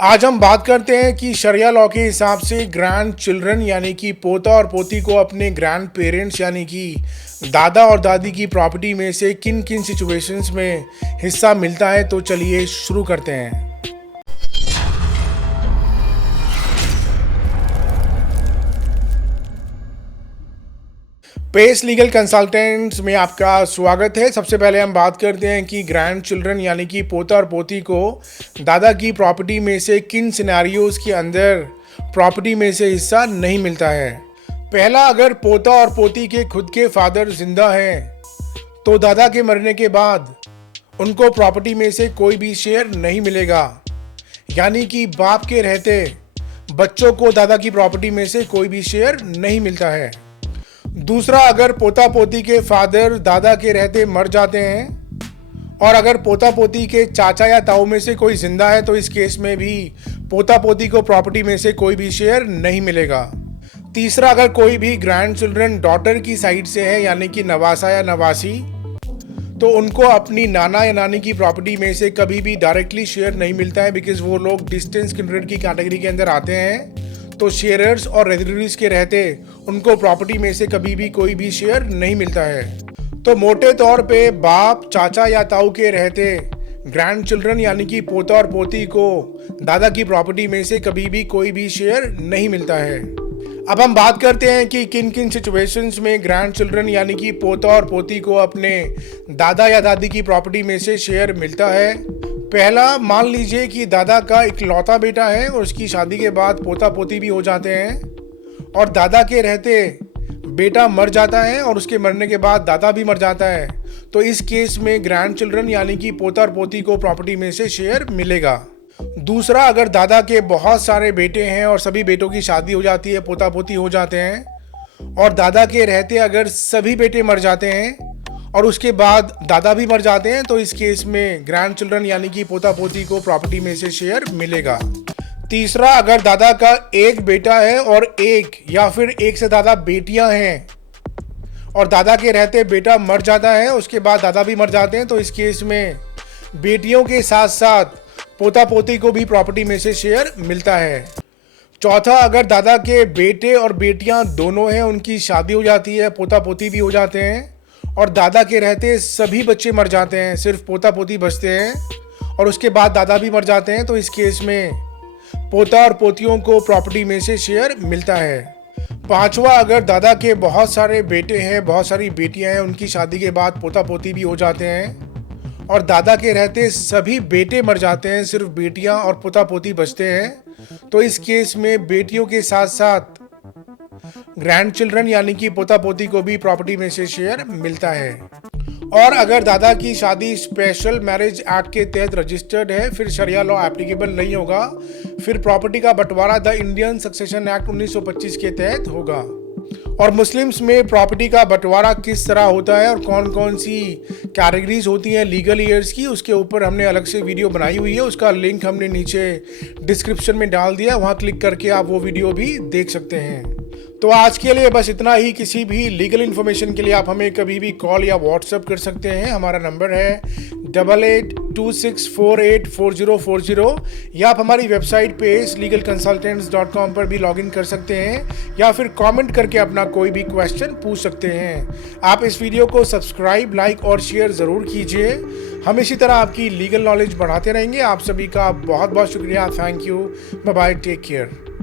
आज हम बात करते हैं कि शरिया लॉ के हिसाब से ग्रैंड चिल्ड्रन यानी कि पोता और पोती को अपने ग्रैंड पेरेंट्स यानी कि दादा और दादी की प्रॉपर्टी में से किन किन सिचुएशंस में हिस्सा मिलता है। तो चलिए शुरू करते हैं। पेस लीगल कंसल्टेंट्स में आपका स्वागत है। सबसे पहले हम बात करते हैं कि ग्रैंड चिल्ड्रन यानी कि पोता और पोती को दादा की प्रॉपर्टी में से किन सिनेरियोज के अंदर प्रॉपर्टी में से हिस्सा नहीं मिलता है। पहला, अगर पोता और पोती के खुद के फादर जिंदा हैं तो दादा के मरने के बाद उनको प्रॉपर्टी में से कोई भी शेयर नहीं मिलेगा, यानी कि बाप के रहते बच्चों को दादा की प्रॉपर्टी में से कोई भी शेयर नहीं मिलता है। दूसरा, अगर पोता पोती के फादर दादा के रहते मर जाते हैं और अगर पोता पोती के चाचा या ताऊ में से कोई जिंदा है तो इस केस में भी पोता पोती को प्रॉपर्टी में से कोई भी शेयर नहीं मिलेगा। तीसरा, अगर कोई भी ग्रैंड चिल्ड्रन डॉटर की साइड से है यानी कि नवासा या नवासी, तो उनको अपनी नाना या नानी की प्रॉपर्टी में से कभी भी डायरेक्टली शेयर नहीं मिलता है, बिकॉज वो लोग डिस्टेंस किंडरेड की कैटेगरी के अंदर आते हैं। तो शेयरर्स और रेजिडेंट्स के रहते उनको प्रॉपर्टी में से कभी भी कोई भी शेयर नहीं मिलता है। तो मोटे तौर पे बाप, चाचा या ताऊ के रहते ग्रैंड चिल्ड्रन यानी कि पोता और पोती को दादा की प्रॉपर्टी में से कभी भी कोई भी शेयर नहीं मिलता है। अब हम बात करते हैं कि किन किन सिचुएशंस में ग्रैंड चिल्ड्रन यानी कि पोता और पोती को अपने दादा या दादी की प्रॉपर्टी में से शेयर मिलता है। पहला, मान लीजिए कि दादा का इकलौता बेटा है और उसकी शादी के बाद पोता पोती भी हो जाते हैं और दादा के रहते बेटा मर जाता है और उसके मरने के बाद दादा भी मर जाता है, तो इस केस में ग्रैंड चिल्ड्रन यानी कि पोता और पोती को प्रॉपर्टी में से शेयर मिलेगा। दूसरा, अगर दादा के बहुत सारे बेटे हैं और सभी बेटों की शादी हो जाती है, पोता पोती हो जाते हैं और दादा के रहते अगर सभी बेटे मर जाते हैं और उसके बाद दादा भी मर जाते हैं, तो इस केस में ग्रैंड चिल्ड्रन यानी कि पोता पोती को प्रॉपर्टी में से शेयर मिलेगा। तीसरा, अगर दादा का एक बेटा है और एक या फिर एक से ज्यादा बेटियां हैं और दादा के रहते बेटा मर जाता है, उसके बाद दादा भी मर जाते हैं, तो इस केस में बेटियों के साथ साथ पोता पोती को भी प्रॉपर्टी में से शेयर मिलता है। चौथा, अगर दादा के बेटे और बेटियां दोनों हैं, उनकी शादी हो जाती है, पोता पोती भी हो जाते हैं और दादा के रहते सभी बच्चे मर जाते हैं, सिर्फ पोता पोती बचते हैं और उसके बाद दादा भी मर जाते हैं, तो इस केस में पोता और पोतियों को प्रॉपर्टी में से शेयर मिलता है। पांचवा, अगर दादा के बहुत सारे बेटे हैं, बहुत सारी बेटियां हैं, उनकी शादी के बाद पोता पोती भी हो जाते हैं और दादा के रहते सभी बेटे मर जाते हैं, सिर्फ बेटियां और पोता पोती बचते हैं, तो इस केस में बेटियों के साथ साथ ग्रैंड चिल्ड्रन यानी कि पोता पोती को भी प्रॉपर्टी में से शेयर मिलता है। और अगर दादा की शादी स्पेशल मैरिज एक्ट के तहत रजिस्टर्ड है, फिर शरिया लॉ एप्लीकेबल नहीं होगा, फिर प्रॉपर्टी का बंटवारा द इंडियन सक्सेशन एक्ट 1925 के तहत होगा। और मुस्लिम्स में प्रॉपर्टी का बंटवारा किस तरह होता है और कौन कौन सी कैटेगरीज होती हैं लीगल ईयर्स की, उसके ऊपर हमने अलग से वीडियो बनाई हुई है, उसका लिंक हमने नीचे डिस्क्रिप्शन में डाल दिया, वहाँ क्लिक करके आप वो वीडियो भी देख सकते हैं। तो आज के लिए बस इतना ही। किसी भी लीगल इन्फॉर्मेशन के लिए आप हमें कभी भी कॉल या व्हाट्सएप कर सकते हैं। हमारा नंबर है 8826484040 या आप हमारी वेबसाइट पे legalconsultants.com पर भी लॉगिन कर सकते हैं या फिर कमेंट करके अपना कोई भी क्वेश्चन पूछ सकते हैं। आप इस वीडियो को सब्सक्राइब, लाइक और शेयर ज़रूर कीजिए। हम इसी तरह आपकी लीगल नॉलेज बढ़ाते रहेंगे। आप सभी का बहुत बहुत शुक्रिया। Thank you. Bye bye. Take care.